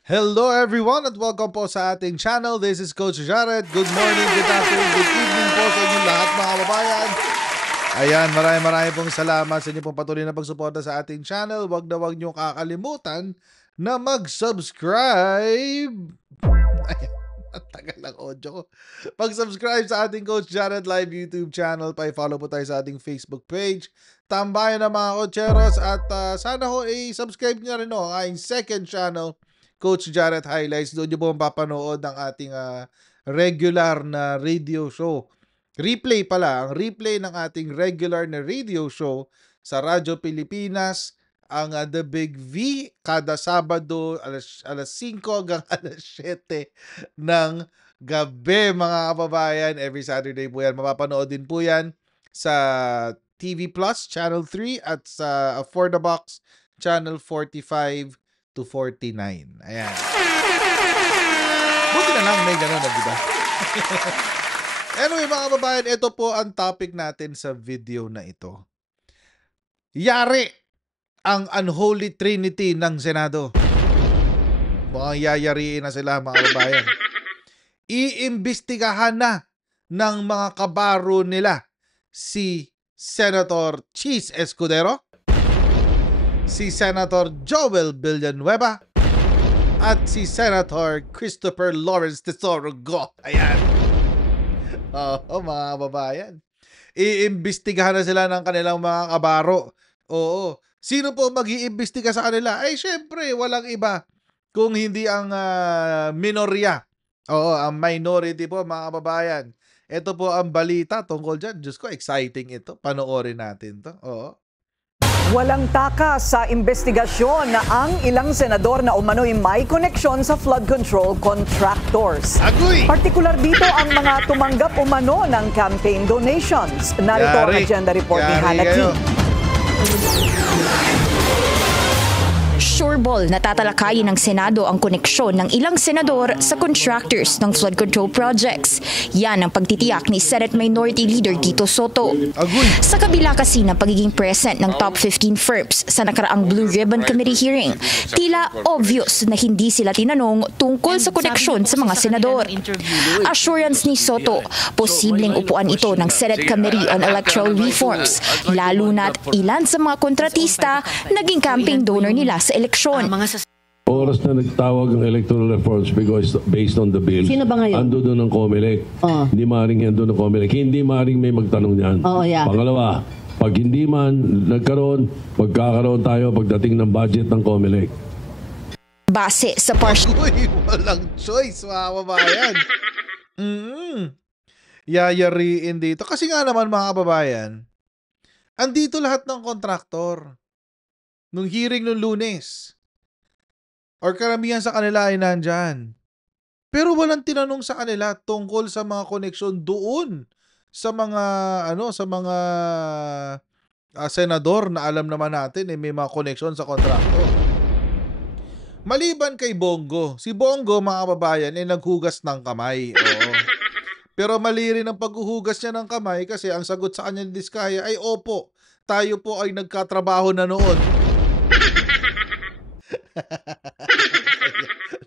Hello everyone at welcome po sa ating channel. This is Coach Jared. Good morning, good afternoon, good evening po sa inyong lahat mga kababayan. Ayan, maraming pong salamat sa inyo pong patuloy na pagsuporta sa ating channel. Huwag niyo kakalimutan na mag-subscribe. Ayan, ang tagal ng audio ko. Mag-subscribe sa ating Coach Jared Live YouTube channel. Pa-follow po tayo sa ating Facebook page. Tambayan ng mga cocheros at sana ho i-subscribe niyo rin ang aking second channel, Coach Jared Highlights. Doon nyo po mapapanood ang ating regular na radio show. Replay pala, ang replay ng ating regular na radio show sa Radyo Pilipinas, ang The Big V, kada Sabado, alas 5 hanggang alas 7 ng gabi, mga kababayan. Every Saturday po yan. Mapapanood din po yan sa TV Plus, Channel 3, at sa For the Box, Channel 45 to 49. Ayan. Buti na lang may gano'n, di ba? Anyway, mga kababayan, ito po ang topic natin sa video na ito. Yari ang Unholy Trinity ng Senado. Mukhang yayariin na sila, mga kababayan. Iimbestigahan na ng mga kabaro nila si Senator Chis Escudero, si Senator Joel Villanueva, at si Senator Christopher Lawrence Tesoro Go. Ayan. Mga kababayan. Iimbestigahan na sila ng kanilang mga kabaro. Oo. Sino po mag-iimbestiga sa kanila? Ay, syempre, walang iba kung hindi ang minorya. Oo, ang minority po, mga kababayan. Ito po ang balita tungkol dyan. Diyos ko, exciting ito. Panoorin natin to. Oo. Walang takas sa investigasyon na ang ilang senador na umano'y may koneksyon sa flood control contractors. Agoy! Partikular dito ang mga tumanggap umano ng campaign donations. Narito ang agenda report ni Hannah T. Sureball na tatalakayin ng Senado ang koneksyon ng ilang senador sa contractors ng flood control projects. Yan ang pagtitiyak ni Senate Minority Leader Tito Soto. Agoy! Sa kabila kasi ng pagiging present ng top 15 firms sa nakaraang Blue Ribbon Committee hearing, tila obvious na hindi sila tinanong tungkol sa koneksyon sa mga senador. Assurance ni Soto, posibleng upuan ito ng Senate Committee on Electoral Reforms, lalo na't ilan sa mga kontratista naging campaign donor nila sa eleksyon. Oras na nagtawag ng electoral reforms because based on the bill. Sino ba ngayon? Ando doon ng COMELEC. Hindi maaaring yan doon ng COMELEC. Hindi maaaring may magtanong niyan. Yeah. Pangalawa, pag hindi man nagkaroon, magkakaroon tayo pagdating ng budget ng COMELEC. Base sa partial Uy, walang choice, mga kababayan. Yayariin dito. Kasi nga naman, mga kababayan, andito lahat ng kontraktor nung hearing nung Lunes. Or karamihan sa kanila ay nandyan. Pero walang tinanong sa kanila tungkol sa mga koneksyon doon sa mga senador na alam naman natin may mga koneksyon sa kontraktor. Maliban kay Bongo. Si Bongo, mga kababayan, naghugas ng kamay. Oo. Pero mali rin ang paghuhugas niya ng kamay kasi ang sagot sa kanya ni Diskaya ay opo, tayo po ay nagkatrabaho na noon.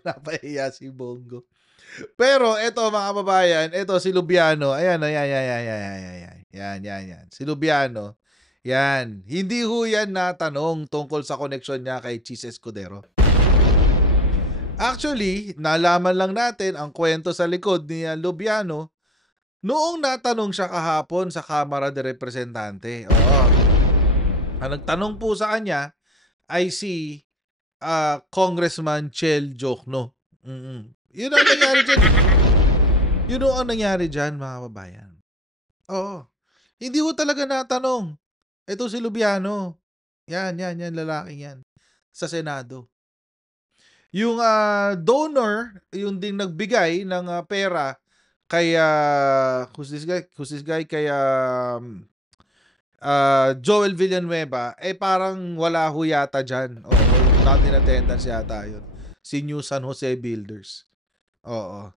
Napahiya si Bongo. Pero eto, mga kababayan, eto si Lubiano. Ayan. Yan. Si Lubiano. Yan. Hindi ho yan natanong tungkol sa koneksyon niya kay Chis Escudero. Actually, nalaman lang natin ang kwento sa likod ni Lubiano noong natanong siya kahapon sa Kamara de Representante. Oo. Ang nagtanong po sa kanya ay si Congressman Chel Jokno. Yun ang nangyari dyan. Yun ang nangyari dyan, mga kababayan. Oo. Hindi ko talaga natanong. Ito si Lubiano. Yan, lalaking yan. Sa Senado. Yung donor, yung ding nagbigay ng pera kay who's this guy? Kay Joel Villanueva, parang wala ho yata dyan. Oo, not in attendance yata yun. Si New San Jose Builders. Oo.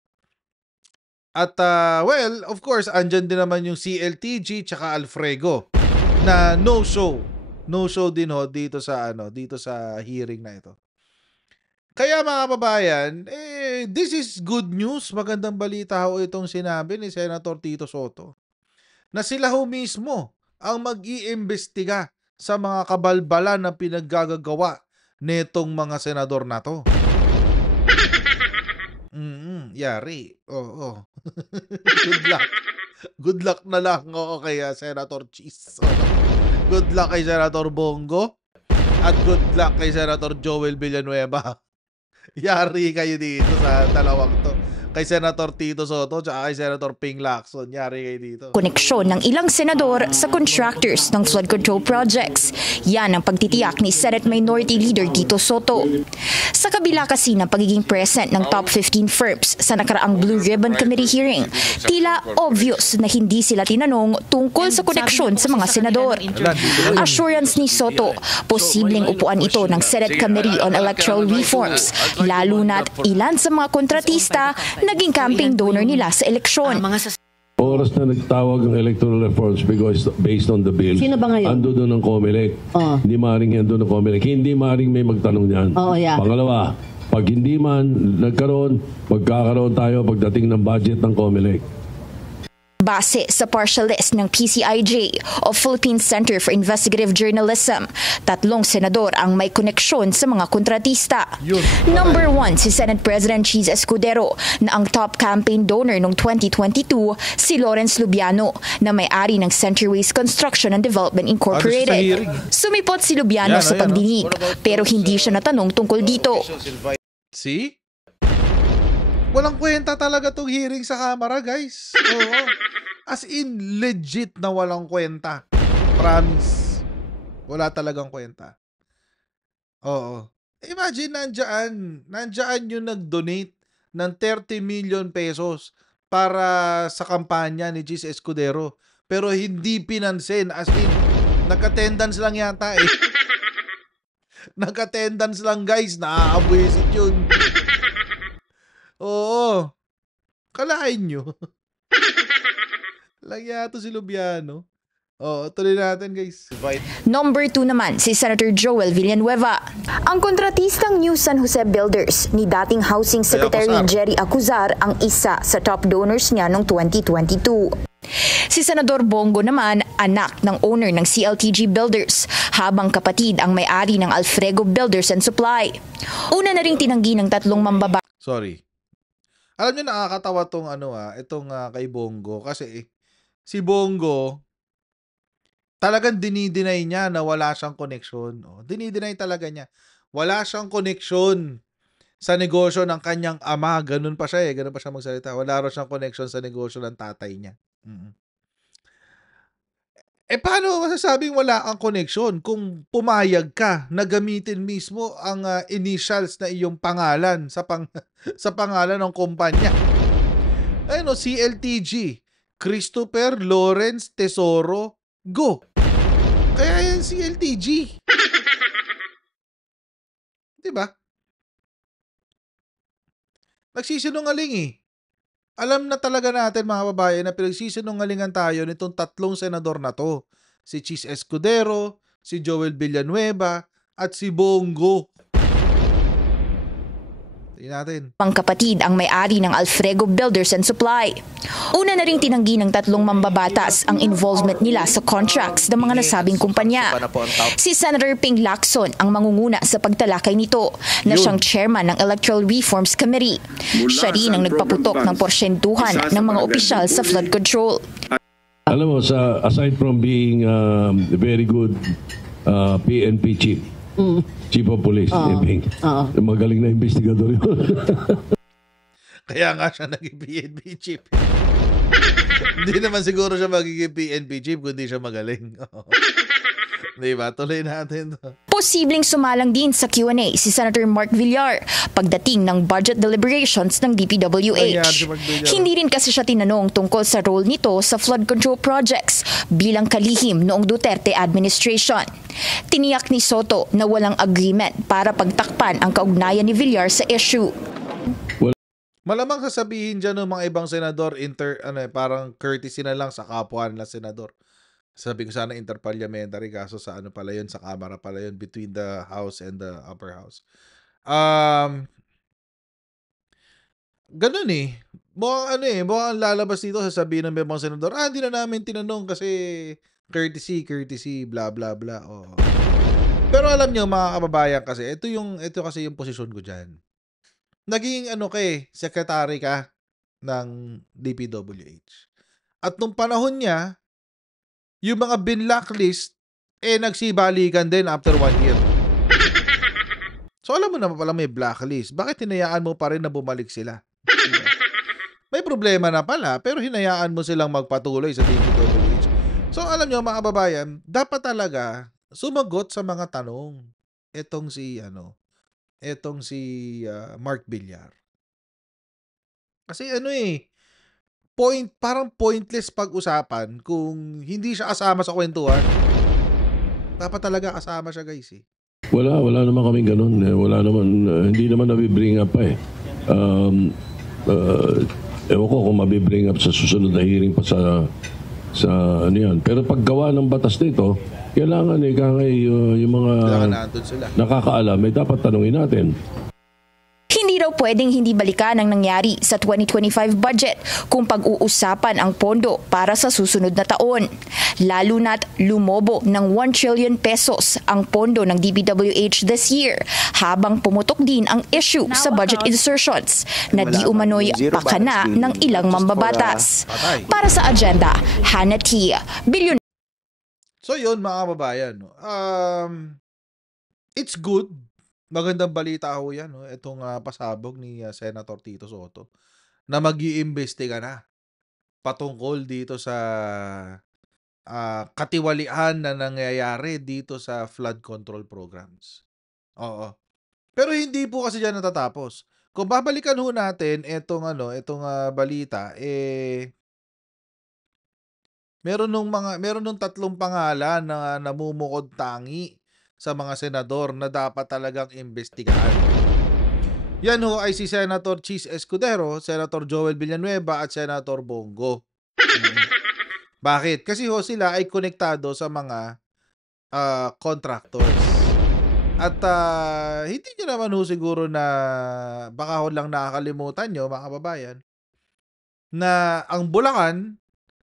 At well, of course, andyan din naman yung CLTG tsaka Alfrego na no show. No show din ho dito sa hearing na ito. Kaya mga kababayan, this is good news. Magandang balita ho itong sinabi ni Senator Tito Soto na sila ho mismo ang mag-iimbestiga sa mga kabalbalan na pinaggagawa netong mga senador na to. Yari. Oo. Good luck. Good luck na lang kay Senator Cheese. Good luck kay Senator Bongo. At good luck kay Senator Joel Villanueva. Yari kayo dito sa dalawang to. Kay Senator Tito Soto at kay Senator Ping Lacson. Yari kayo dito. Koneksyon ng ilang senador sa contractors ng flood control projects. Yan ang pagtitiyak ni Senate Minority Leader Tito Soto. Sa kabila kasi ng pagiging present ng top 15 firms sa nakaraang Blue Ribbon Committee hearing, tila obvious na hindi sila tinanong tungkol sa koneksyon sa mga senador. Assurance ni Soto, posibleng upuan ito ng Senate Committee on Electoral Reforms, lalo na't ilan sa mga kontratista naging campaign donor nila sa eleksyon. Oras na nagtawag ng electoral reforms because based on the bill. Sino ba ngayon? Ando doon ng COMELEC. Hindi maaaring ando ng COMELEC. Hindi maaaring may magtanong niyan. Yeah. Pangalawa, pag hindi man nagkaroon, magkakaroon tayo pagdating ng budget ng COMELEC. Base sa partial list ng PCIJ o Philippine Center for Investigative Journalism, 3 senador ang may koneksyon sa mga kontratista. Number 1 si Senate President Cheese Escudero na ang top campaign donor noong 2022 si Lawrence Lubiano na may-ari ng Centerways Construction and Development Incorporated. Sumipot si Lubiano sa pagdinig pero hindi siya natanong tungkol dito. See? Walang kwenta talaga tong hearing sa Kamara, guys. Oo. As in, legit na walang kwenta. Promise. Wala talagang kwenta. Oo. Imagine, nandyan yung nag-donate ng 30 million pesos para sa kampanya ni Cheese Escudero. Pero hindi pinansin. As in, nag-attendance lang yata eh. Nag-attendance lang, guys. Nakakabwisit yun. Oo. Kalain nyo. Lagyato si Lubiano. Oo, tuloy natin, guys. Number 2 naman si Senator Joel Villanueva. Ang kontratistang New San Jose Builders ni dating Housing Secretary Jerry Acuzar ang isa sa top donors niya noong 2022. Si Senador Bongo naman, anak ng owner ng CLTG Builders, habang kapatid ang may-ari ng Alfrego Builders and Supply. Una na ring tinanggi ng 3 mambaba. Sorry. Alam niyo, nakakatawa tong itong kay Bongo kasi si Bongo talagang dinideny niya na wala siyang koneksyon. Dinideny talaga niya. Wala siyang koneksyon sa negosyo ng kanyang ama. Ganun pa siya ganun pa siya magsalita. Wala raw siyang koneksyon sa negosyo ng tatay niya. Paano masasabing wala kang koneksyon kung pumayag ka na gamitin mismo ang initials na iyong pangalan sa pangalan ng kumpanya? Ayun, CLTG, Christopher Lawrence Tesoro Go. Kaya yan CLTG. Diba? Nagsisinungaling eh. Alam na talaga natin mga babae na pinagsisinungalingan tayo nitong 3 senador na to. Si Cheese Escudero, si Joel Villanueva, at si Bongo. Tingnan natin. Pangkapatid ang may-ari ng Alfrego Builders and Supply. Una na ring tinanggi ng 3 mambabatas ang involvement nila sa contracts ng mga nasabing kumpanya. Si Senator Ping Lacson ang mangunguna sa pagtalakay nito na siyang chairman ng Electoral Reforms Committee. Siya rin ang nagpaputok ng porsyentuhan ng mga opisyal sa flood control. Alam mo, aside from being very good PNP chief, Chief of Police, magaling na investigador yun. Kaya nga siya naging PNP chief. Hindi naman siguro siya magiging PNP chief kundi siya magaling. Diba? Tuloy natin. Posibleng sumalang din sa Q&A si Senator Mark Villar pagdating ng budget deliberations ng DPWH. Hindi rin kasi siya tinanong tungkol sa role nito sa flood control projects bilang kalihim noong Duterte administration. Tiniyak ni Soto na walang agreement para pagtakpan ang kaugnayan ni Villar sa issue. Malamang sasabihin dyan ng mga ibang senador, parang courtesy na lang sa kapwa na senador. Sabi ko sana interparliamentary, kaso sa pala yun, sa Kamara pala yun, between the House and the Upper House. Ganun eh. Mukhang lalabas dito, sasabihin ng mga senador, hindi na namin tinanong kasi courtesy, blah, blah, blah. Oo. Pero alam nyo, mga kababayan kasi, ito kasi yung posisyon ko dyan. Naging secretary ka ng DPWH. At nung panahon niya, yung mga binlacklist, nagsibalikan din after 1 year. So alam mo naman pala may blacklist. Bakit hinayaan mo pa rin na bumalik sila? Diba? May problema na pala, pero hinayaan mo silang magpatuloy sa DPWH. So alam nyo mga kababayan, dapat talaga sumagot sa mga tanong. Etong si Mark Villar. Kasi parang pointless pag-usapan kung hindi siya kasama sa kwentuhan. Dapat talaga kasama siya, guys eh. Wala naman kaming ganun. Wala naman, hindi naman nabibring up pa eh. Ewan ko kung mabibring up sa susunod na hearing pa sa ano yan. Pero paggawa ng batas nito, kailangan yung mga nakakaalam, dapat tanungin natin. Hindi raw pwedeng hindi balikan ang nangyari sa 2025 budget kung pag-uusapan ang pondo para sa susunod na taon. Lalo na't lumobo ng 1 trillion pesos ang pondo ng DPWH this year, habang pumutok din ang issue sa budget insertions na di umano'y pakana ng ilang mambabatas. Para sa agenda, Hannah T. Bilyon. So yun mga kababayan, it's good. Magandang balita ho yan, itong pasabog ni Senator Tito Sotto na mag-iimbestiga na patungkol dito sa katiwalian na nangyayari dito sa flood control programs. Oo. Pero hindi po kasi diyan natatapos. Kung babalikan ho natin itong balita, meron nung tatlong pangalan na namumukod tangi sa mga senador na dapat talagang imbestigahan. Yan ho ay si Senator Chis Escudero, Senator Joel Villanueva at Senator Bongo. Bakit? Kasi ho sila ay konektado sa mga contractors. At hindi nyo naman ho siguro na baka ho lang nakakalimutan nyo mga kababayan na ang Bulacan,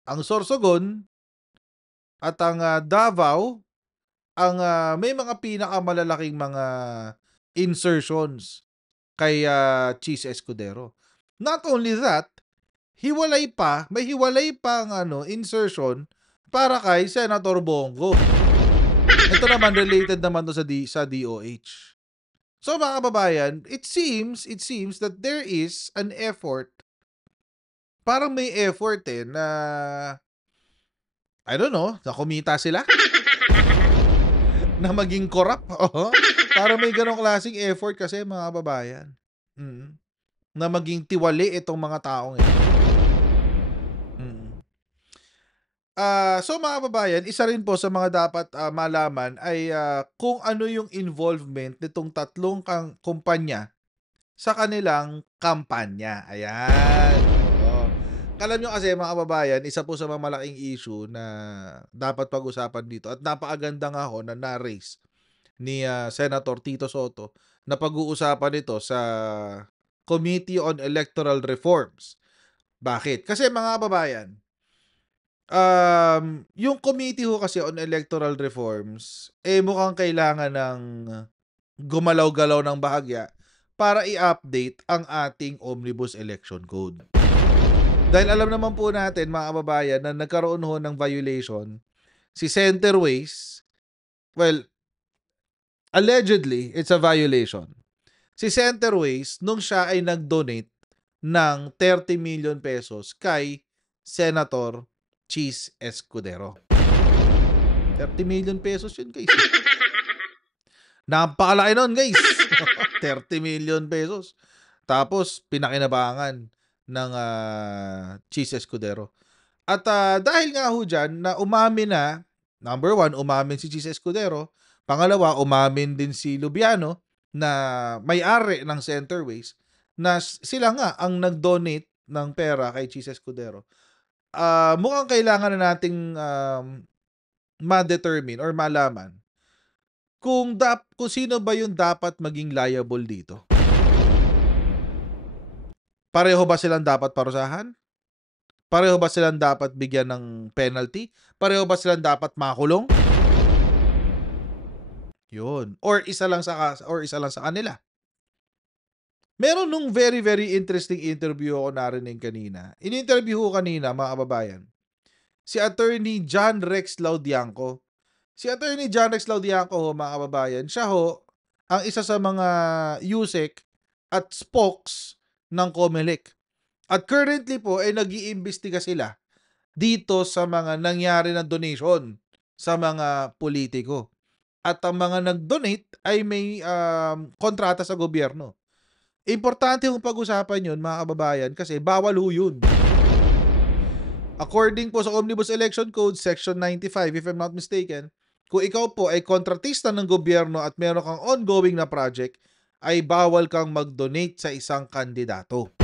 ang Sorsogon at ang Davao ang may mga pinakamalalaking mga insertions kay Chis Escudero. Not only that, may hiwalay pang insertion para kay Senator Bongo. Ito naman related naman to sa DOH. So mga kababayan, it seems that there is an effort, parang may effort na I don't know, na kumita sila. Na maging corrupt. Para may ganong klaseng effort kasi mga kababayan. Na maging tiwali itong mga taong ito. So mga kababayan, isa rin po sa mga dapat malaman ay kung ano yung involvement nitong tatlong kumpanya sa kanilang kampanya. Ayan. Alam nyo kasi mga kababayan, isa po sa mga malaking issue na dapat pag-usapan dito at napakaganda nga ho na na-raise ni Senator Tito Sotto na pag-uusapan ito sa Committee on Electoral Reforms. Bakit? Kasi mga kababayan, yung committee ho kasi on electoral reforms, mukhang kailangan ng gumalaw-galaw ng bahagya para i-update ang ating Omnibus Election Code. Dahil alam naman po natin mga kababayan na nagkaroon ho ng violation si Centerways. Well, allegedly, it's a violation. Si Centerways nung siya ay nag-donate ng 30 million pesos kay Senator Chis Escudero. 30 million pesos yun, guys. Napakalaki nun, guys. 30 million pesos. Tapos, pinakinabangan ng Chis Escudero. At dahil nga ho dyan, na umamin na, number 1, umamin si Chis Escudero. Pangalawa, umamin din si Lubiano na may-ari ng Centerways na sila nga ang nag-donate ng pera kay Chis Escudero. Mukhang kailangan na nating ma-determine or malaman kung sino ba yung dapat maging liable dito. Pareho ba silang dapat parusahan? Pareho ba silang dapat bigyan ng penalty? Pareho ba silang dapat makulong? Yun. Or isa lang sa kanila. Meron nung very, very interesting interview ako narinig kanina. In-interview ko kanina, mga kababayan, si Attorney John Rex Laudianco. Si Attorney John Rex Laudianco, mga kababayan, siya ang isa sa mga USEC at spokes ng COMELEC. At currently po ay nag-iimbestiga sila dito sa mga nangyari na donation sa mga politiko. At ang mga nag-donate ay may kontrata sa gobyerno. Importante yung pag-usapan yun, mga kababayan, kasi bawal ho yun. According po sa Omnibus Election Code, Section 95, if I'm not mistaken, kung ikaw po ay kontratista ng gobyerno at meron kang ongoing na project, ay bawal kang mag-donate sa isang kandidato.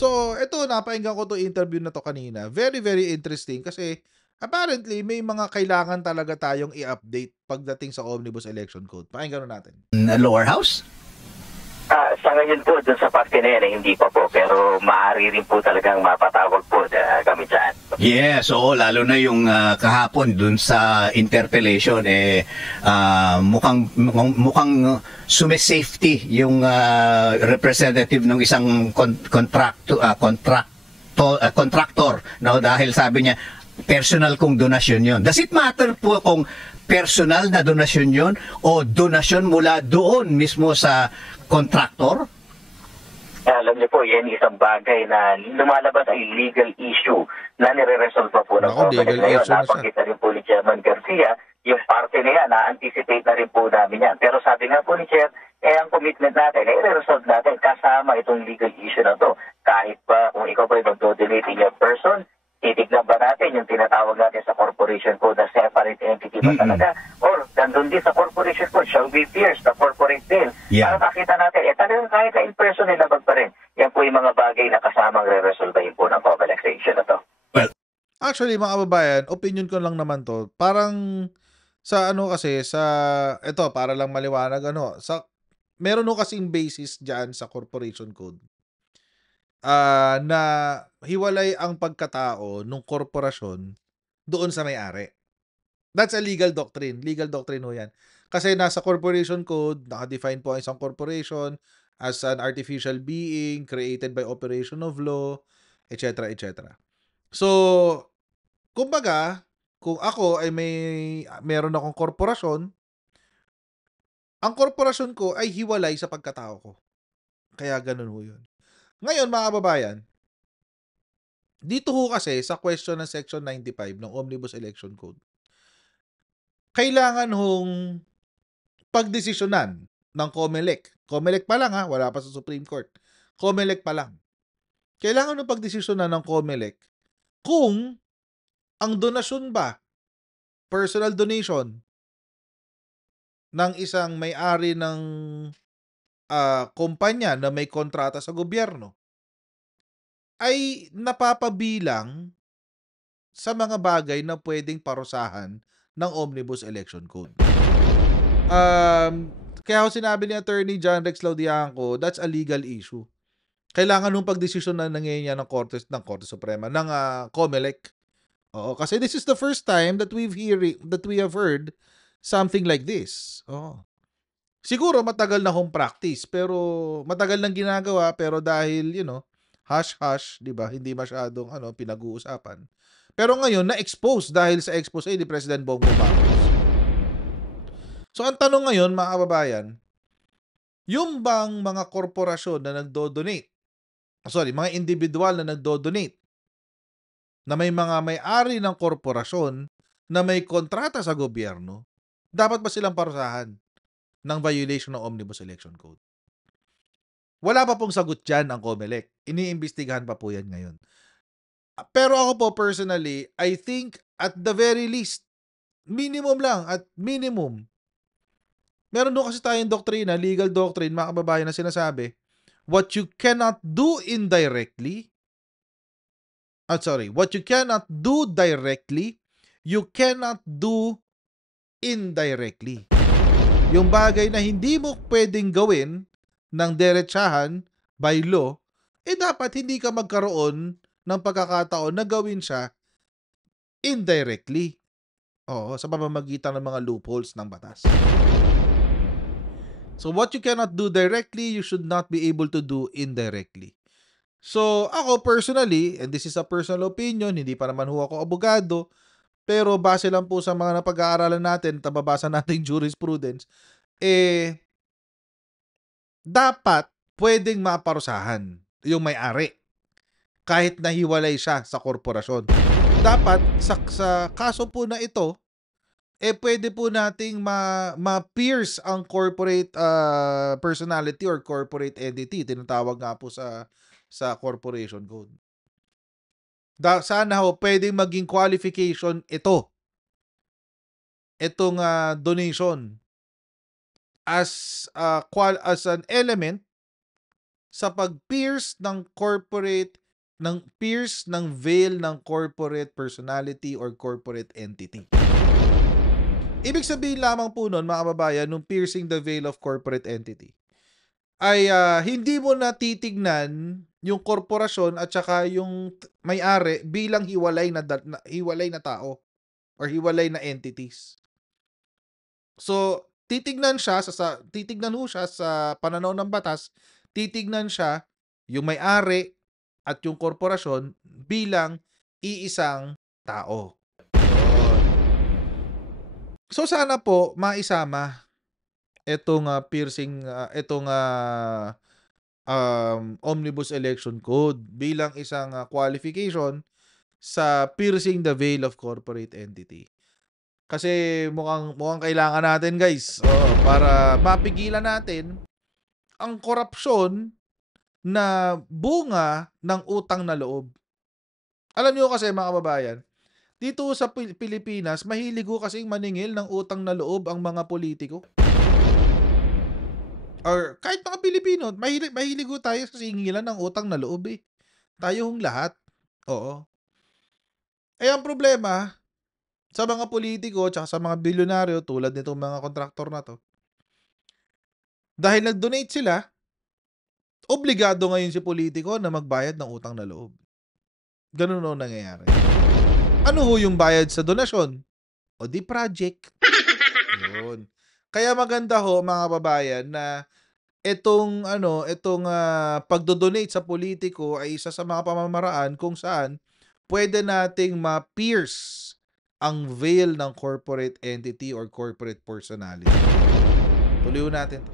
So, ito, napainggan ko to interview na to kanina. Very, very interesting kasi apparently, may mga kailangan talaga tayong i-update pagdating sa Omnibus Election Code. Pakinggan natin. Lower house? Sa ngayon po, dun sa parte na yan, hindi pa po. Pero maaari rin po talagang mapatawag po kami dyan. Yes, oo. Lalo na yung kahapon dun sa interpellation, mukhang sumisafety yung representative ng isang contractor. No? Dahil sabi niya, personal kong donasyon yun. Does it matter po kung personal na donasyon yun o donasyon mula doon mismo sa contractor? Alam niyo po, yan isang bagay na lumalabas ay legal issue na nire-resolve pa po ng COMELEC ngayon. Nabanggit na rin po ni Chairman Garcia, yung parte na yan, na-anticipate na rin po namin yan. Pero sabi nga po ni Chair, ang commitment natin, i-resolve natin kasama itong legal issue na to. Kahit pa kung ikaw ba mag-donate in your person, titignan ba natin yung tinatawag natin sa corporation code na separate entity ba talaga? Or, nandun din sa corporation code, shall we pierce the corporate bill? Para makita natin, talagang kahit na in-person nilabag pa rin. Yan po yung mga bagay na kasamang re-resolvehin po ng COMELEC section na to. Well, actually, mga kababayan, opinion ko lang naman to. Parang sa para lang maliwanag, meron no kasing basis dyan sa corporation code. Na hiwalay ang pagkatao ng korporasyon doon sa may-ari. That's a legal doctrine. Legal doctrine ho yan. Kasi nasa corporation code, nakadefine po ang isang corporation as an artificial being created by operation of law, etc. etc. So, kumbaga, kung ako ay meron akong korporasyon, ang korporasyon ko ay hiwalay sa pagkatao ko. Kaya ganun ho yun. Ngayon, mga kababayan, dito ho kasi sa question ng Section 95 ng Omnibus Election Code, kailangan hong pagdesisyonan ng COMELEC. COMELEC pa lang wala pa sa Supreme Court. COMELEC pa lang. Kailangan hong pagdesisyonan ng COMELEC kung ang donasyon ba, personal donation, ng isang may-ari ng kumpanya na may kontrata sa gobyerno ay napapabilang sa mga bagay na pwedeng parusahan ng Omnibus Election Code. Kaya sinabi ni Attorney John Rex Laudianco, that's a legal issue. Kailangan nung pagdesisyon na nangyayari ng Korte Suprema, ng COMELEC. Oo, kasi this is the first time that we have heard something like this. Oo. Siguro matagal na hong practice, pero matagal nang ginagawa, pero dahil, hush-hush, di ba? Hindi masyadong pinag-uusapan. Pero ngayon, na-expose dahil sa expose ni President Bongbong Marcos. So, ang tanong ngayon, mga kababayan, yung bang mga korporasyon na mga individual na nagdo-donate, na may mga may-ari ng korporasyon na may kontrata sa gobyerno, dapat ba silang parusahan ng violation ng Omnibus Election Code? Wala pa pong sagot dyan ang COMELEC. Iniimbestigahan pa po yan ngayon. Pero ako po personally, I think at the very least, minimum, meron doon kasi tayong doktrina, legal doctrine, mga kababayan, na sinasabi, what you cannot do directly, you cannot do indirectly. Yung bagay na hindi mo pwedeng gawin ng diretsahan by law, dapat hindi ka magkaroon ng pagkakataon na gawin siya indirectly. Oo, sa pamamagitan ng mga loopholes ng batas. So what you cannot do directly, you should not be able to do indirectly. So ako personally, and this is a personal opinion, hindi pa naman ho ako abogado, pero base lang po sa mga napag-aaralan natin, tababasa natin jurisprudence, dapat pwedeng maparusahan yung may-ari kahit nahiwalay siya sa korporasyon. Dapat sa kaso po na ito, pwede po nating ma-pierce ang corporate personality or corporate entity. Tinatawag nga po sa corporation code. Sana ho, pwedeng maging qualification ito. Itong donation as an element sa pag-pierce ng veil ng corporate personality or corporate entity. Ibig sabihin lamang po nun, mga kababayan, nung piercing the veil of corporate entity, ay hindi mo na titignan yung korporasyon at saka yung may-ari bilang hiwalay na tao or hiwalay na entities. So, titignan ho siya sa pananaw ng batas, titignan siya yung may-ari at yung korporasyon bilang iisang tao. So sana po maisama itong piercing Omnibus Election Code bilang isang qualification sa piercing the veil of corporate entity. Kasi mukhang kailangan natin, guys, para mapigilan natin ang korupsyon na bunga ng utang na loob. Alam niyo kasi, mga kababayan, dito sa Pilipinas, mahilig ko kasing maningil ng utang na loob ang mga politiko. Or kahit mga Pilipino, mahilig ko tayo sa singilan ng utang na loob eh. Tayo hong lahat. Oo. Ang problema sa mga politiko at sa mga bilyonaryo tulad nitong mga kontraktor na to, dahil nag-donate sila, obligado ngayon si politiko na magbayad ng utang na loob. Ganun o nangyayari. Ano ho yung bayad sa donasyon? O di project. Yun. Kaya maganda ho, mga kababayan, na itong pagdodonate sa politiko ay isa sa mga pamamaraan kung saan pwede nating ma-pierce ang veil ng corporate entity or corporate personality. Tuloy natin to.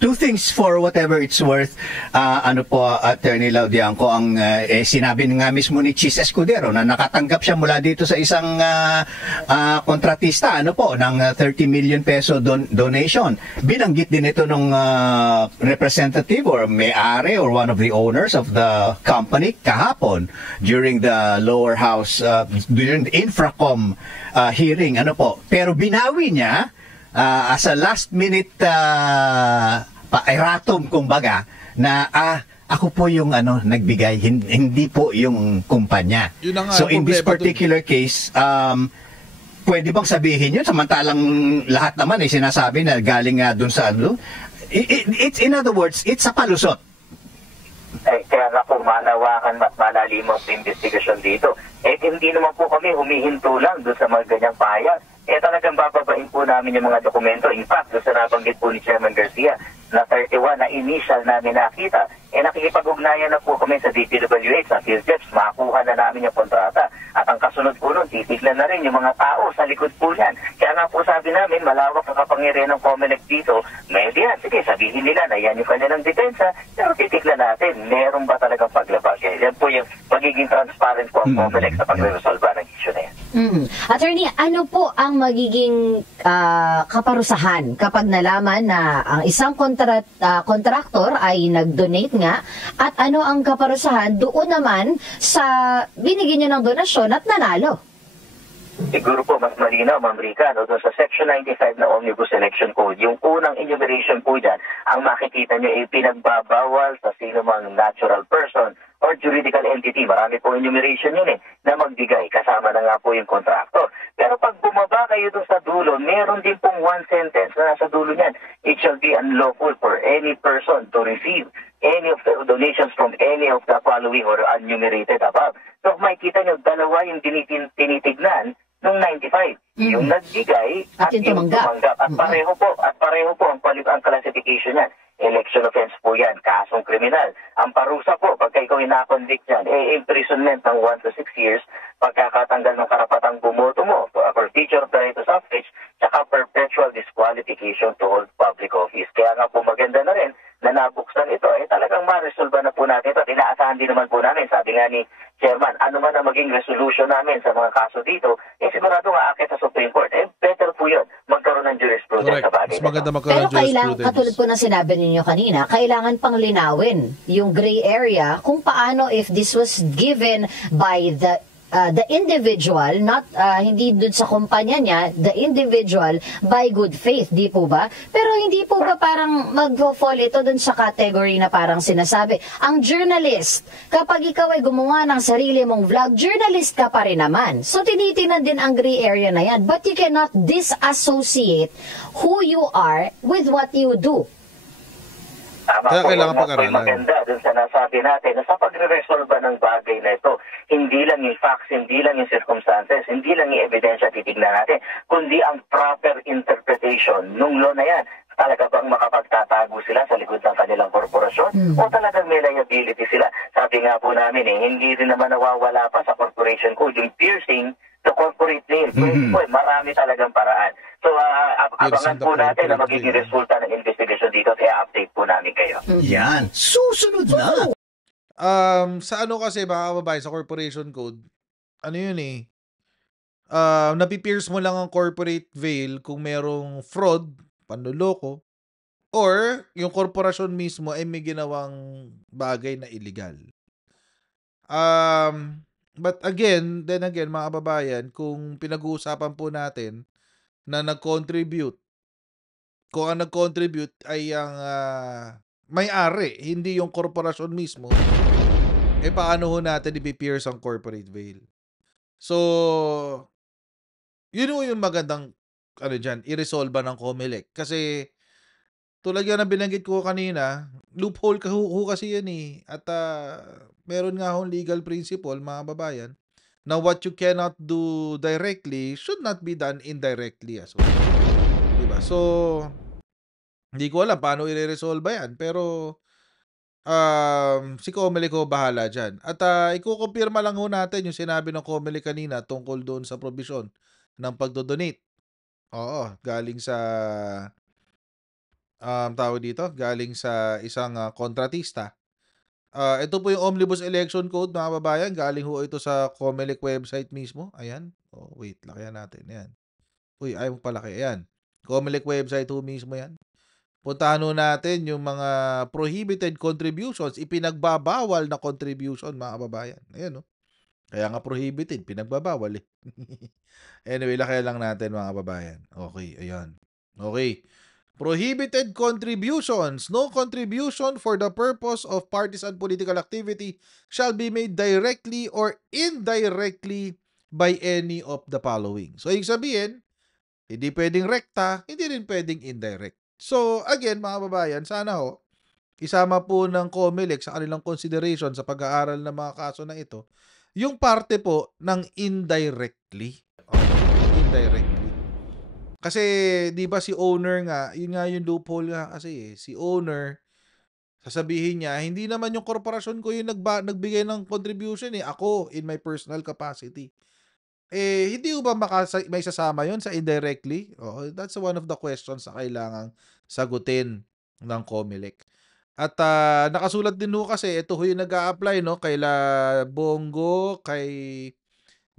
Two things for whatever it's worth. Attorney Laudianco, ang sinabi nga mismo ni Chis Escudero na nakatanggap siya mula dito sa isang kontratista ng 30 million peso donation. Binanggit din ito ng representative or may-ari or one of the owners of the company kahapon during the lower house, during the Infracom hearing. Pero binawi niya as a last minute pairatom kumbaga na ako po yung nagbigay, hindi po yung kumpanya. So in this particular case, pwede bang sabihin yun samantalang lahat naman sinasabi na galing nga dun sa it's in other words, it's a palusot. Kaya nga po manawakan at malalimang investigasyon dito. Hindi naman po kami humihinto lang doon sa mga ganyang pahayag. Talagang bababain po namin yung mga dokumento. In fact, doon sa nabanggit po ni Chairman Garcia na 31 na initial namin nakita, nakikipag-ugnayan na po kami sa DPWH, sa PhilJeps, makakuha na namin yung kontrata. At ang kasunod po nun, titignan na rin yung mga tao sa likod po yan. Kaya nga po sabi namin, malawak ang kapangyarihan ng COMELEC dito. May diyan, sige, sabihin nila na yan yung kanilang depensa, pero titignan natin, meron ba talagang paglabag? Yan po yung magiging transparent po ang COMELEC sa pagre-resolve ng issue na yan. Attorney, ano po ang magiging kaparusahan kapag nalaman na ang isang kontraktor ay nag-donate nga, at ano ang kaparusahan doon naman sa binigyan nyo ng donasyon at nanalo? Siguro po mas malinaw, Ma'am Rica, no? Doon sa Section 95 na Omnibus Election Code, yung unang enumeration po dyan, ang makikita nyo ay pinagbabawal sa sino mang natural person or juridical entity. Marami po enumeration yun na magbigay. Kasama na nga po yung contractor. Pero pag bumaba kayo doon sa dulo, meron din pong one sentence na nasa dulo niyan. It shall be unlawful for any person to receive any of the donations from any of the following or enumerated above. So makikita nyo, dalawa yung tinitignan nung 95. Yung nagbigay at yung tumanggap. At pareho po ang classification niyan. Election offense po yan, kasong kriminal. Ang parusa po, pagka ikaw ina-convict yan, imprisonment ng 1 to 6 years, pagkakatanggal ng karapatang bumoto mo, forfeiture of the right to suffrage, tsaka perpetual disqualification to hold public office. Kaya nga po maganda na rin na nabuksan ito, talagang ma-resolve na po natin ito. Inaasahan din naman po namin, sabi nga ni Chairman, ano man ang maging resolution namin sa mga kaso dito, sigurado nga akit sa Supreme Court. Better po yun, magkaroon ng jurisprudence sa bagay. Mas maganda magkaroon ng Pero kailangan, jurisprudence. katulad po ng sinabi ninyo kanina, kailangan pang linawin yung gray area kung paano if this was given by the individual, not hindi dun sa kumpanya niya, the individual by good faith, di po ba? Pero hindi po ba parang mag-fall ito dun sa category na parang sinasabi, ang journalist, kapag ikaw ay gumawa ng sarili mong vlog, journalist ka pa rin naman. So tinitinan din ang gray area na yan. But you cannot disassociate who you are with what you do. Tama Kaya po, kailangan yung pag-aralan. maganda dun sa nasabi natin na sa pagre-resolve ng bagay na ito, hindi lang yung facts, hindi lang yung circumstances, hindi lang yung ebidensya titignan natin, kundi ang proper interpretation nung law na yan. Talaga bang makapagtatago sila sa likod ng kanilang korporasyon? O talagang may liability sila? Sabi nga po namin, hindi rin naman nawawala pa sa corporation code yung piercing the corporate name. Marami talagang paraan. So, abangan po natin na magiging resulta ng investigation dito kaya update po namin kayo. Yan. Susunod na. Sa ano kasi, mga kababayan, sa corporation code, ano yun napipierce mo lang ang corporate veil kung merong fraud, panloloko, or yung korporasyon mismo ay may ginawang bagay na illegal. But again, mga kababayan, kung pinag-uusapan po natin na nag-contribute, kung ang nag-contribute ay ang may-ari, hindi yung korporasyon mismo, paano ho natin i-pierce ang corporate veil? So, yun yung magandang i-resolve ng COMELEC. Kasi, tulad yan ang binanggit ko kanina, loophole kasi yan At meron nga hong legal principle, mga babayan, na what you cannot do directly should not be done indirectly as well. Diba? So, hindi ko alam paano i-resolve yan. Pero, si COMELEC ko bahala dyan. At ikukumpirma lang ho natin yung sinabi ng COMELEC kanina tungkol doon sa provision ng pagdodonate. Oo, galing sa galing sa isang kontratista. Ito po yung Omnibus Election Code, mga babayan. Galing ho ito sa COMELEC website mismo. Ayan. Oh, wait, lakihan natin. Ayan. Uy, ayaw mo palaki. Ayan. COMELEC website ho mismo yan. Puntahan ho natin yung mga prohibited contributions, ipinagbabawal na contribution, mga kababayan. Ayan, Kaya nga prohibited, pinagbabawal Anyway, lakihan lang natin, mga kababayan. Okay, ayan. Okay. Prohibited contributions. No contribution for the purpose of partisan political activity shall be made directly or indirectly by any of the following. So, ibig sabihin, hindi pwedeng rekta, hindi rin pwedeng indirect. So, again, mga babayan, sana isama po ng COMELEC sa kanilang consideration sa pag-aaral ng mga kaso na ito, yung parte po ng indirectly. Indirectly. Kasi, di ba si owner nga, yun nga yung loophole nga kasi si owner, sasabihin niya, hindi naman yung korporasyon ko yung nagbigay ng contribution ako in my personal capacity. Hindi ba may sasama yon sa indirectly? That's one of the questions na kailangang sagutin ng COMELEC. At nakasulat din kasi, ito yung nag-a-apply kay Bongo, kay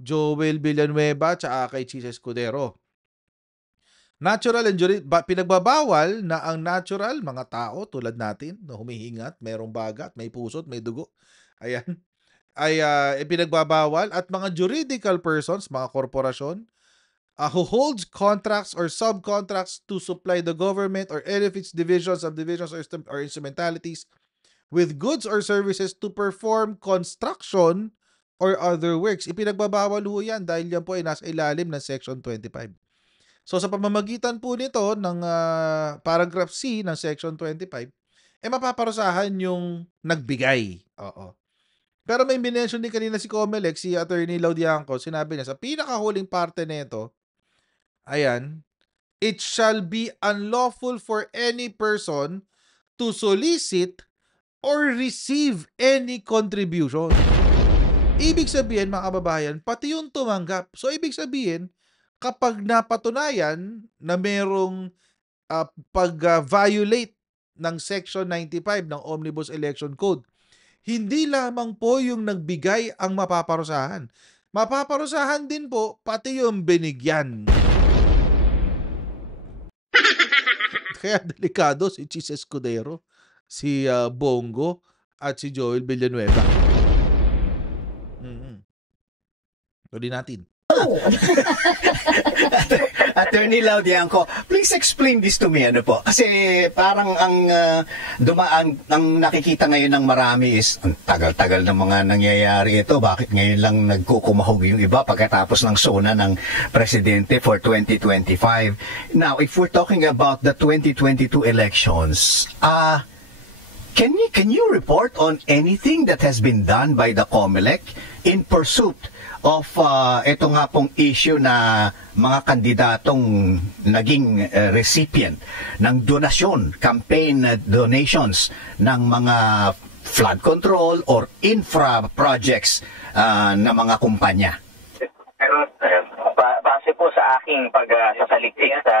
Joel Villanueva, tsaka kay Chis Escudero. Natural and pinagbabawal na ang natural, mga tao tulad natin, na humihingat, mayroong bagat, may puso't may dugo. Ayan. Ay pinagbabawal at mga juridical persons, mga korporasyon, who holds contracts or subcontracts to supply the government or any of its divisions, subdivisions, or instrumentalities with goods or services to perform construction or other works. Ipinagbabawal ho yan dahil yan po ay nasa ilalim ng Section 25. So sa pamamagitan po nito ng paragraph C ng Section 25, mapaparusahan yung nagbigay. Oo. Pero may minention din kanina si Comelec, si Attorney Laudianco, sinabi niya sa pinakahuling parte nito, ayan, it shall be unlawful for any person to solicit or receive any contribution. Ibig sabihin, mga kababayan, pati yung tumanggap. So, ibig sabihin, kapag napatunayan na merong pag-violate ng Section 95 ng Omnibus Election Code, hindi lamang po yung nagbigay ang mapaparusahan. Mapaparusahan din po pati yung binigyan. Kaya delikado si Chis Escudero, si Bongo, at si Joel Villanueva. Tuloy natin. Attorney Laudianco, please explain this to me. Ano po? Kasi parang ang nakikita ngayon ng marami is ang tagal-tagal ng mga nangyayari ito. Bakit ngayon lang nagkukumahog yung iba pagkatapos ng sona ng presidente for 2025? Now, if we're talking about the 2022 elections, can you report on anything that has been done by the COMELEC in pursuit of ito nga pong issue na mga kandidatong naging recipient ng donasyon, campaign donations ng mga flood control or infra projects na mga kumpanya? Base po sa aking pagsasaliksik sa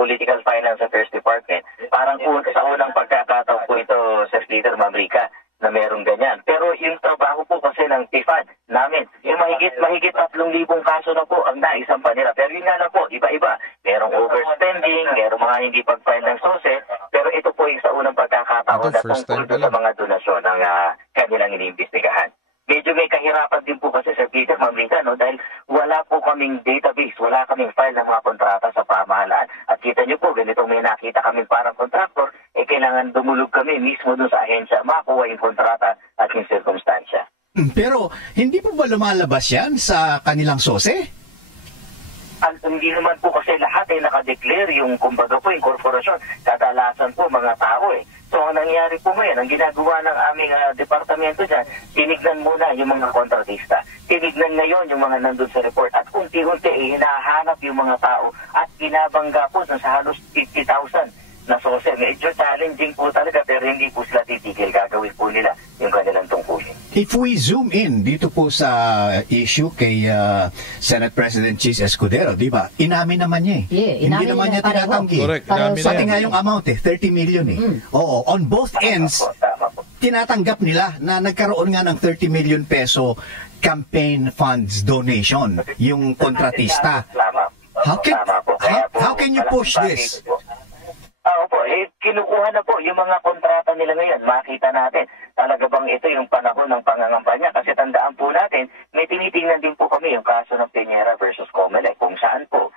Political Finance Affairs Department, parang sa unang pagkakataon po ito, Sir Peter Mamrica, na merong ganyan. Pero yung trabaho po kasi ng TIFAD namin, yung mahigit 3,000 kaso na po ang naisampa nila. Pero yun nga na po, iba-iba. Merong overspending, merong mga hindi pag-file ng SOSE, pero ito po yung sa unang pagkakataon na tungkol sa mga donasyon ng kanilang iniimbestigahan. Medyo may kahirapan din po kasi Sir Peter Mamrica, no? Dahil wala po kaming database, wala kaming file ng mga kontrata sa pamahalaan. At kita nyo po, ganitong may nakita kaming parang kontraktor, kailangan dumulog kami mismo doon sa ahensya, makuha yung kontrata at yung sirkumstansya. Pero hindi po ba lumalabas yan sa kanilang SOSE? Hindi naman po kasi lahat ay nakadeclare yung kumbaga po yung korporasyon. Kadalasan po mga tao eh. So ang nangyari po ngayon, ang ginagawa ng aming departamento dyan, tinignan muna yung mga kontratista. Tinignan ngayon yung mga nandun sa report at unti-unti hinahanap yung mga tao at binabangga po sa halos 50,000 na SOSE. Medyo challenging po talaga pero hindi po sila titigil. Gagawin po nila yung kanilang tungkulin. If we zoom in dito po sa issue kay Senate President Chis Escudero, di ba? Inamin naman niya eh. Yeah, hindi naman niya tinatanggi. Correct. Pati nga yung amount 30 million eh. Oo, on both ends, tinatanggap nila na nagkaroon nga ng 30 million peso campaign funds donation, yung kontratista. How can you push this? Opo, kinukuha na po yung mga kontrata nila ngayon. Makita natin, talaga bang ito yung panahon ng pangangampanya? Kasi tandaan po natin, may tinitingnan din po kami yung kaso ng Peñera versus Comelec, kung saan po,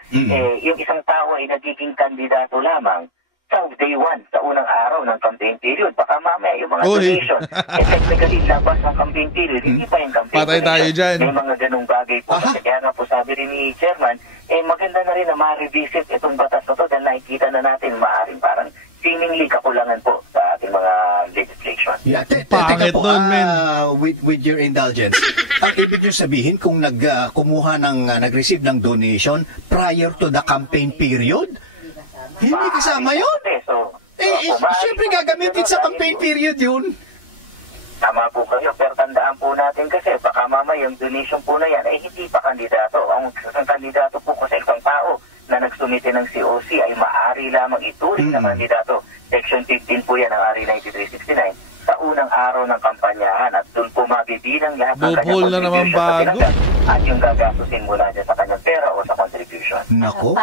yung isang tao ay nagiging kandidato lamang sa day one, sa unang araw ng campaign period. Baka mamaya yung mga donation, technically labas ng campaign period, hindi pa yung campaign patay tayo dyan. May mga ganung bagay po. Kaya nga po sabi rin ni Chairman, maganda na rin na ma-revisit itong batas na to dahil nakikita na natin maaaring parang seemingly kakulangan po sa ating mga legislation. Yeah, pangit nun, men. With your indulgence, ang ibig nyo sabihin kung nag-receive ng donation prior to the campaign period, hindi kasama yun? Siyempre gagamitin sa campaign period yun. Tama po kayo, pero tandaan po natin kasi baka mamaya yung donation po na yan ay hindi pa kandidato. Ang kandidato po kasi isang tao na nagsumite ng COC ay maaari lamang ituring na kandidato. Section 15 po yan ng RA 9369 sa unang araw ng kampanyahan at doon po mabibilang lahat ng kanyang contribution at yung gagastusin mula dyan sa kanyang pera o sa contribution. Nako.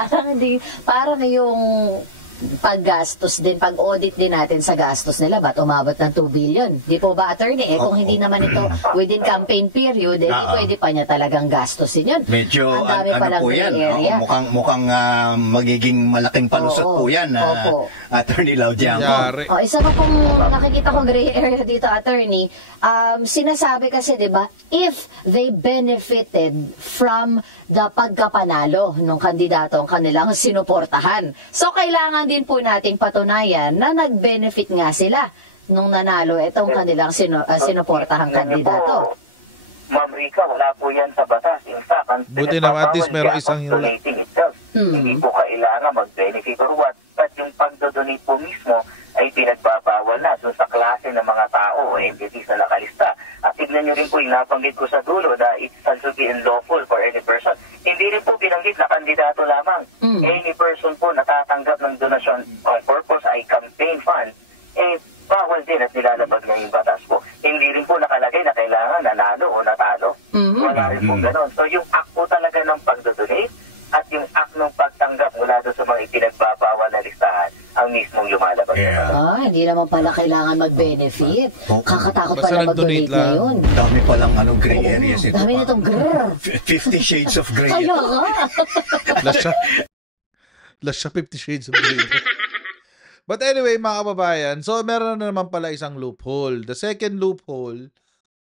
Parang yung paggastos din, pag-audit din natin sa gastos nila, ba't umabot ng 2 billion? Di po ba, attorney? Kung hindi naman ito within campaign period, pwede pa niya talagang gastosin yun. Medyo, po yan? Mukhang magiging malaking palusot po yan, Attorney Laudianco. Isa pa pong nakikita kong gray area dito, attorney, sinasabi kasi, di ba, if they benefited from the pagkapanalo ng kandidato ang kanilang sinuportahan. So, kailangan din po nating patunayan na nag-benefit nga sila nung nanalo itong kanilang sinuportahang kandidato. Ma'am Rica, wala po yan sa batas. In fact, buti naman at least meron isang hula. Hindi po kailangan mag-benefit or what. But yung pagdodonate po mismo ay pinagbabawal na doon sa klase ng mga tao o entities na nakalista. At tignan nyo rin po yung napanggit ko sa dulo na it shall be unlawful for any person. Hindi rin po binanggit na kandidato lamang. Any person po natatanggap ng donasyon on purpose ay campaign fund, bawal din at nilalabag na yung batas po. Hindi rin po nakalagay na kailangan nanalo o natalo. Wala rin po ganun. So yung act po talaga ng pagdodonate at yung act ng pagtanggap mula doon sa mga ipinagbabawal na listahan ang mismong lumalabag. Hindi naman pala kailangan mag-benefit. Kakatakot pala mag-donate ngayon. Dami palang gray areas ito. Dami nitong grrr. 50 shades of gray. Kaya nga. Last siya 50 shades of gray. But anyway, mga kababayan, so meron na naman pala isang loophole. The second loophole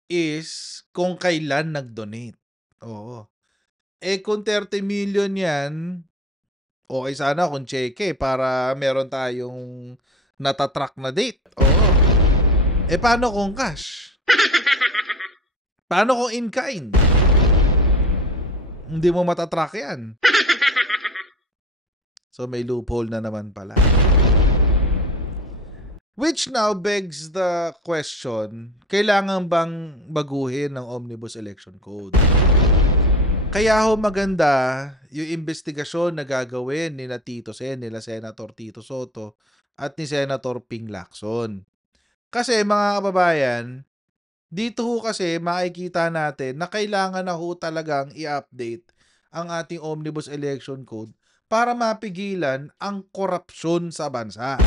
is kung kailan nag-donate. Oo. Kung 30 million yan, okay sana kung cheque para meron tayong natatrack na date. Oo. Paano kung cash? Paano kung in-kind? Hindi mo matatrack yan. So may loophole na naman pala. Which now begs the question, kailangan bang baguhin ng Omnibus Election Code? Kaya maganda yung investigasyon na gagawin ni Tito Sen, nila Senator Tito Soto at ni Senator Ping Lacson. Kasi mga kababayan, dito kasi makikita natin na kailangan na talagang i-update ang ating Omnibus Election Code para mapigilan ang korupsyon sa bansa.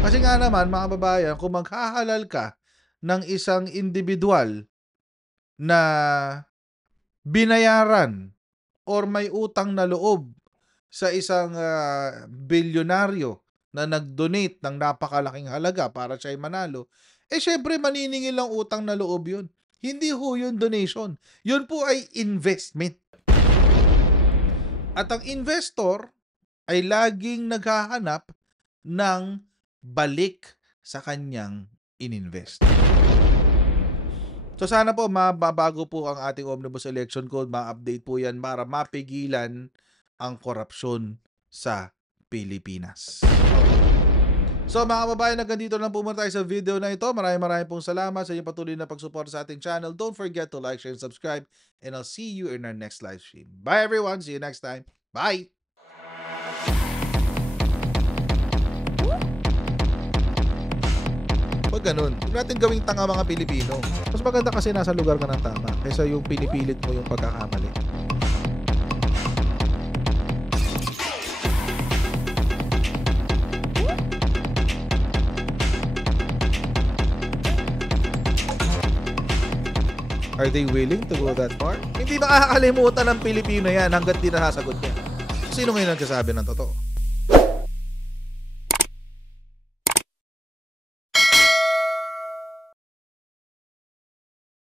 Kasi nga naman, mga kababayan, kung maghahalal ka ng isang individual na binayaran or may utang na loob sa isang bilyonaryo na nag-donate ng napakalaking halaga para siya'y manalo, syempre maniningil ang utang na loob yun. Hindi ho yun donation. Yun po ay investment. At ang investor ay laging naghahanap ng balik sa kanyang ininvest. So sana po mababago po ang ating Omnibus Election Code, ma-update po yan para mapigilan ang korupsyon sa Pilipinas. So mga kababayan, hanggang dito lang po muna tayo sa video na ito. Maraming pong salamat sa inyong patuloy na pagsuporta sa ating channel. Don't forget to like, share, and subscribe. And I'll see you in our next live stream. Bye everyone. See you next time. Bye! Pag ganun, huwag natin gawing tanga mga Pilipino. Mas maganda kasi nasa lugar ka ng tama kaysa yung pinipilit mo yung pagkakamali. Are they willing to go that far? Hindi makakalimutan ng Pilipino yan hanggat di nasasagot niya. Sino ngayon nagsasabi ng totoo?